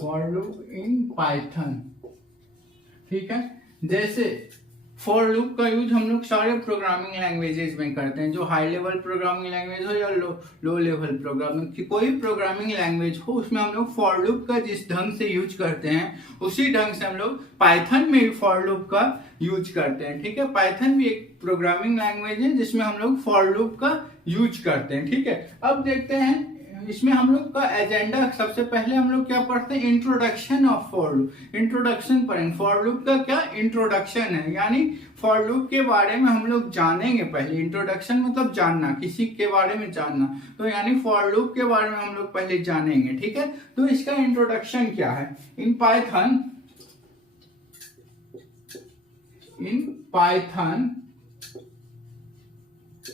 For loop in Python. ठीक है, जैसे फॉर लूप का यूज हम लोग सारे प्रोग्रामिंग लैंग्वेजेस में करते हैं, जो हाई लेवल प्रोग्रामिंग लैंग्वेज हो या लो लेवल प्रोग्रामिंग की कोई प्रोग्रामिंग लैंग्वेज हो, उसमें हम लोग फॉर लूप का जिस ढंग से यूज करते हैं उसी ढंग से हम लोग पाइथन में भी फॉर लूप का यूज करते हैं। ठीक है, पाइथन भी एक प्रोग्रामिंग लैंग्वेज है जिसमें हम लोग फॉर लूप का यूज करते हैं। ठीक है, अब देखते हैं इसमें हम लोग का एजेंडा। सबसे पहले हम लोग क्या पढ़ते हैं, introduction of for loop. Introduction पढ़ेंगे, फॉर लूप का क्या इंट्रोडक्शन है, यानी फॉर लूप के बारे में हम लोग जानेंगे। पहले इंट्रोडक्शन मतलब जानना, किसी के बारे में जानना, तो यानी फॉर लूप के बारे में हम लोग पहले जानेंगे। ठीक है, तो इसका इंट्रोडक्शन क्या है। In Python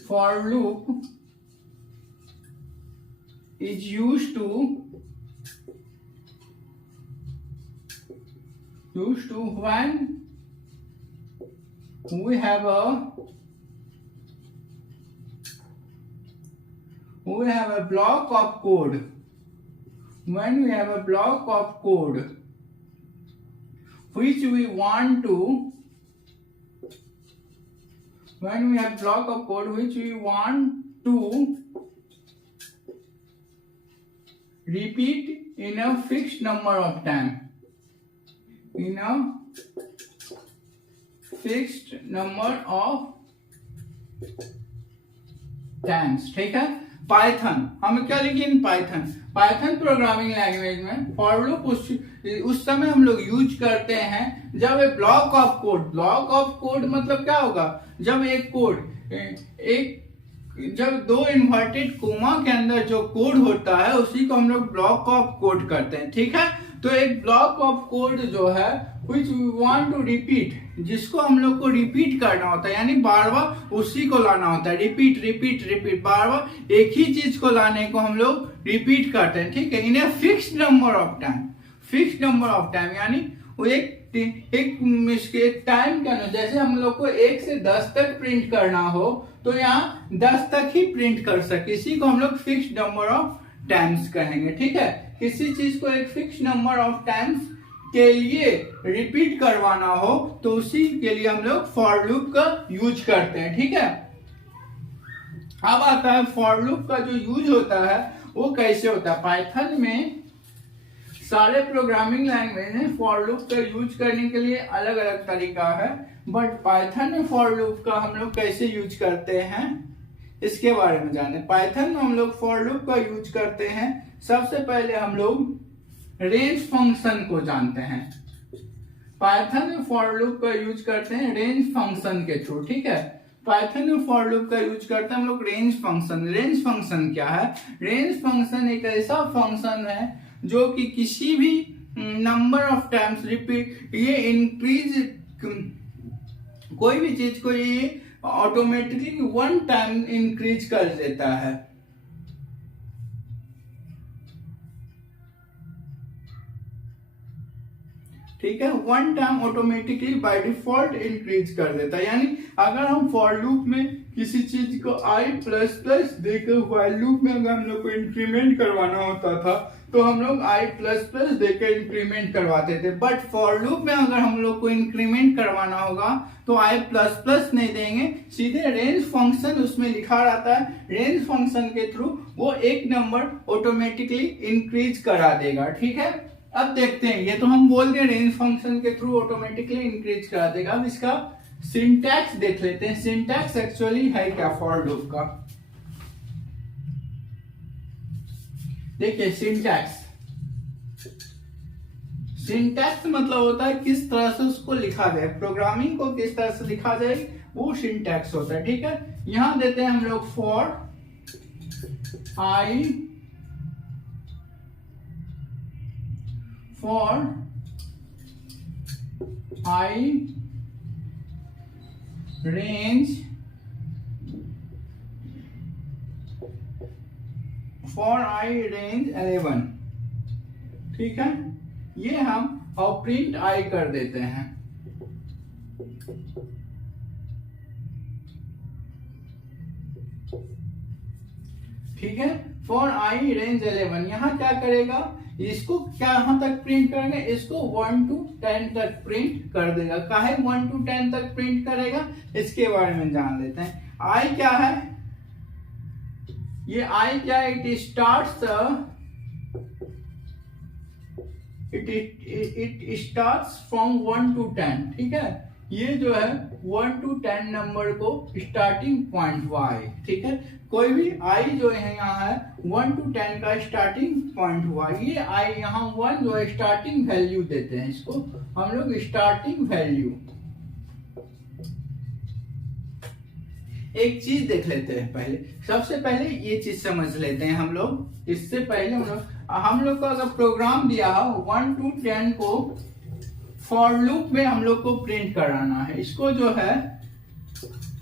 for loop is used to when we have a block of code, when we have a block of code which we want to, when we have block of code which we want to repeat in a fixed number of time, in a fixed number of times। ठीक है, Python हमें क्या लिखिए, in Python programming language में for loop उस समय हम लोग यूज करते हैं जब एक ब्लॉक ऑफ कोड मतलब क्या होगा, जब एक कोड जब दो इन्वर्टेड कोमा के अंदर जो कोड होता है उसी को हम लोग ब्लॉक ऑफ कोड करते हैं। ठीक है, तो एक ब्लॉक ऑफ कोड जो है which we want to repeat, जिसको हम लोग को रिपीट करना होता है, यानी बार बार उसी को लाना होता है। रिपीट बार बार एक ही चीज को लाने को हम लोग रिपीट करते हैं। ठीक है, in a fixed number of time, यानी वो एक टाइम के अनुसार, जैसे हम लोग को 1 से 10 तक प्रिंट करना हो तो यहाँ 10 तक ही प्रिंट कर सके, इसी को हम लोग फिक्स्ड नंबर ऑफ टाइम्स कहेंगे। ठीक है, किसी चीज को एक फिक्स्ड नंबर ऑफ टाइम्स के लिए रिपीट करवाना हो तो उसी के लिए हम लोग फॉर लूप का यूज करते हैं। ठीक है, अब आता है फॉर लूप का जो यूज होता है वो कैसे होता है। पाइथन में सारे प्रोग्रामिंग लैंग्वेज में फॉर लूप का यूज करने के लिए अलग अलग तरीका है, बट पाइथन में फॉर लूप का हम लोग कैसे यूज करते हैं इसके बारे में जाने। पाइथन में हम लोग फॉर लूप का यूज करते हैं, सबसे पहले हम लोग रेंज फंक्शन को जानते हैं। पाइथन में फॉर लूप का यूज करते हैं रेंज फंक्शन के थ्रू। ठीक है, पाइथन में फॉर लूप का यूज करते हैं हम लोग रेंज फंक्शन क्या है, रेंज फंक्शन एक ऐसा फंक्शन है जो कि किसी भी नंबर ऑफ टाइम्स रिपीट, ये इंक्रीज, कोई भी चीज को ये ऑटोमेटिकली 1 टाइम इंक्रीज कर देता है। ठीक है, 1 time automatically by default increase कर देता है। यानी अगर हम फॉर लूप में किसी चीज को i++ देकर व्हाइल लूप में अगर हम लोग को इंक्रीमेंट करवाना होता था तो हम लोग i++ देकर इंक्रीमेंट करवाते थे, बट फॉर लूप में अगर हम लोग को इंक्रीमेंट करवाना होगा तो i++ नहीं देंगे, सीधे रेंज फंक्शन उसमें लिखा रहता है, रेंज फंक्शन के थ्रू वो एक नंबर ऑटोमेटिकली इंक्रीज करा देगा। ठीक है, अब देखते हैं, ये तो हम बोल दिए रेंज फंक्शन के थ्रू ऑटोमेटिकली इंक्रीज करा देगा। अब इसका सिंटैक्स देख लेते हैं, सिंटैक्स एक्चुअली है क्या फॉर लूप का। देखिए सिंटैक्स मतलब होता है किस तरह से उसको लिखा जाए, प्रोग्रामिंग को किस तरह से लिखा जाए वो सिंटैक्स होता है। ठीक है, यहां देते हैं हम लोग for i range for I range 11। ठीक है, ये हम और प्रिंट आई कर देते हैं। ठीक है, फॉर आई रेंज 11, यहां क्या करेगा, इसको कहाँ तक प्रिंट करेंगे, इसको 1 to 10 तक प्रिंट कर देगा। काहे 1 to 10 तक प्रिंट करेगा, इसके बारे में जान लेते हैं। आई क्या है, ये आई क्या है, इट स्टार्ट्स फ्रॉम 1 to 10, ठीक है। ये जो है 1 to 10 नंबर को स्टार्टिंग पॉइंट हुआ है, ठीक है। कोई भी आई जो है यहाँ है 1 to 10 का स्टार्टिंग पॉइंट हुआ, ये आई यहाँ 1 जो है स्टार्टिंग वैल्यू देते हैं, इसको हम लोग स्टार्टिंग वैल्यू। एक चीज देख लेते हैं पहले, सबसे पहले ये चीज समझ लेते हैं हम लोग। इससे पहले हम लोग को अगर प्रोग्राम दिया हो 1 to 10 को फॉर लूप में हम लोग को प्रिंट कराना है, इसको जो है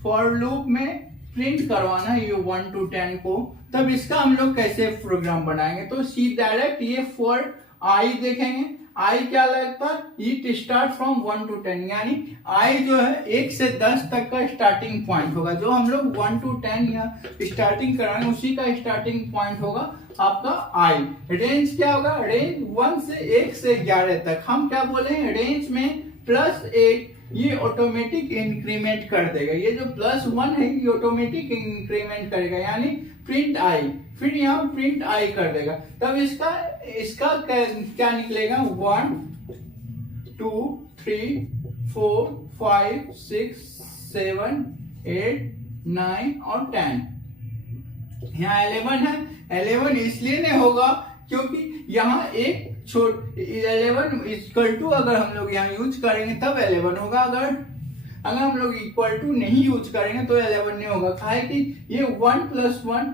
फॉर लूप में प्रिंट करवाना है ये 1 to 10 को, तब इसका हम लोग कैसे प्रोग्राम बनाएंगे। तो सी डायरेक्ट ये फॉर आई देखेंगे, आई क्या लगता है, इट स्टार्ट फ्रॉम 1 to 10, यानी आई जो है 1 से 10 तक का स्टार्टिंग पॉइंट होगा। जो हम लोग 1 to 10 या स्टार्टिंग कराएंगे उसी का स्टार्टिंग पॉइंट होगा आपका आई। रेंज क्या होगा, रेंज 1 से 1 से 11 तक। हम क्या बोले हैं, रेंज में +1 ये ऑटोमेटिक इंक्रीमेंट कर देगा, ये जो +1 है ये ऑटोमेटिक इंक्रीमेंट करेगा, यानी प्रिंट आई, फिर यहाँ प्रिंट आई कर देगा। तब इसका क्या निकलेगा, 1 2 3 4 5 6 7 8 9 और 10। यहाँ 11 है, 11 इसलिए नहीं होगा क्योंकि यहाँ एक 11 इक्वल टू अगर हम लोग यहाँ यूज करेंगे तब 11 होगा, अगर हम लोग इक्वल टू नहीं यूज करेंगे तो 11 नहीं होगा। काहे कि ये 1 + 1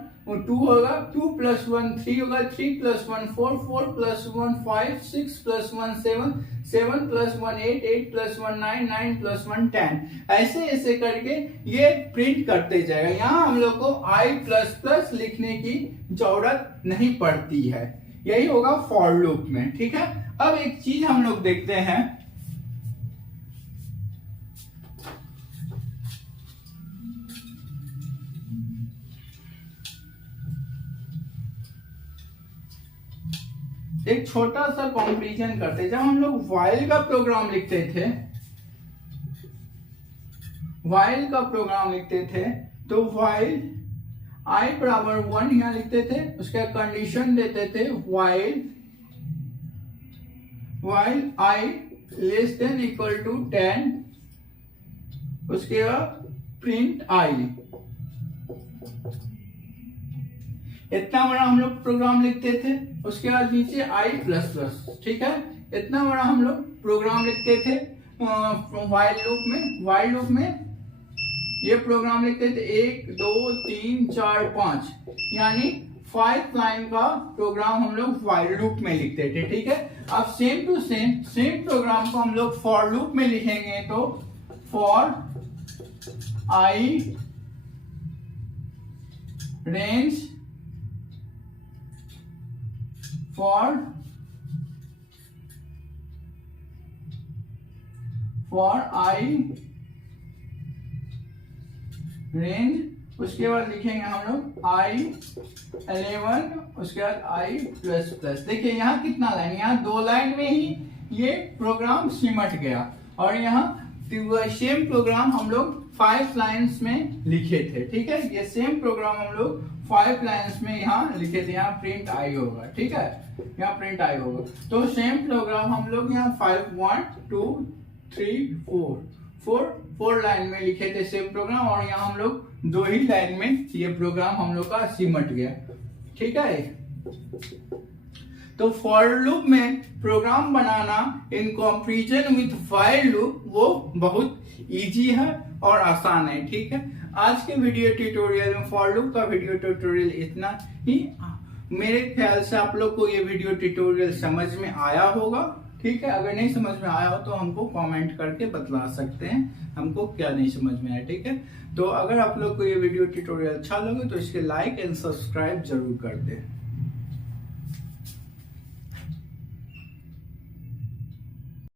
2 होगा, 2 + 1 3 होगा, 3 + 1 4 4 + 1 5 6 + 1 7 7 + 1 8 8 + 1 9 9 + 1 10, ऐसे ऐसे करके ये प्रिंट करते जाएगा। यहाँ हम लोग को i++ लिखने की जरूरत नहीं पड़ती है, यही होगा फॉर लूप में, ठीक है। अब एक चीज हम लोग देखते हैं, एक छोटा सा कंपैरिजन करते। जब हम लोग व्हाइल का प्रोग्राम लिखते थे, तो व्हाइल i बराबर 1 यहाँ लिखते थे, उसका कंडीशन देते थे व्हाइल i < 10, उसके बाद प्रिंट i। इतना बड़ा हम लोग प्रोग्राम लिखते थे, उसके बाद नीचे i++, ठीक है। इतना बड़ा हम लोग प्रोग्राम लिखते थे व्हाइल लूप में ये प्रोग्राम लिखते थे 1 2 3 4 5, यानी 5 लाइन का प्रोग्राम हम लोग व्हाइल लूप में लिखते थे, ठीक है। अब सेम टू सेम प्रोग्राम को हम लोग फॉर लूप में लिखेंगे, तो for i range for i range, उसके बाद लिखेंगे हम लोग i11, उसके बाद i++। देखिए यहाँ कितना लाइन, यहाँ 2 लाइन में ही ये प्रोग्राम सिमट गया, और यहाँ सेम प्रोग्राम हम लोग 5 लाइन्स में लिखे थे, ठीक है। ये सेम प्रोग्राम हम लोग 5 लाइन्स में यहाँ लिखे थे, यहाँ प्रिंट आई होगा, ठीक है, यहाँ प्रिंट आई होगा। तो सेम प्रोग्राम हम लोग यहाँ 5 1 2 3 4 लाइन में लिखे थे सेम प्रोग्राम, और यहाँ हम लोग 2 ही लाइन में ये प्रोग्राम हम लोग का सिमट गया, ठीक है। तो फॉर लूप में प्रोग्राम बनाना in comparison with while loop वो बहुत इजी है और आसान है, ठीक है। आज के वीडियो ट्यूटोरियल में फॉर लूप का वीडियो ट्यूटोरियल इतना ही। मेरे ख्याल से आप लोग को ये वीडियो ट्यूटोरियल समझ में आया होगा, ठीक है। अगर नहीं समझ में आया हो तो हमको कमेंट करके बतला सकते हैं हमको क्या नहीं समझ में आया, ठीक है। तो अगर आप लोग को ये वीडियो ट्यूटोरियल अच्छा लगे तो इसके लाइक एंड सब्सक्राइब जरूर कर दें।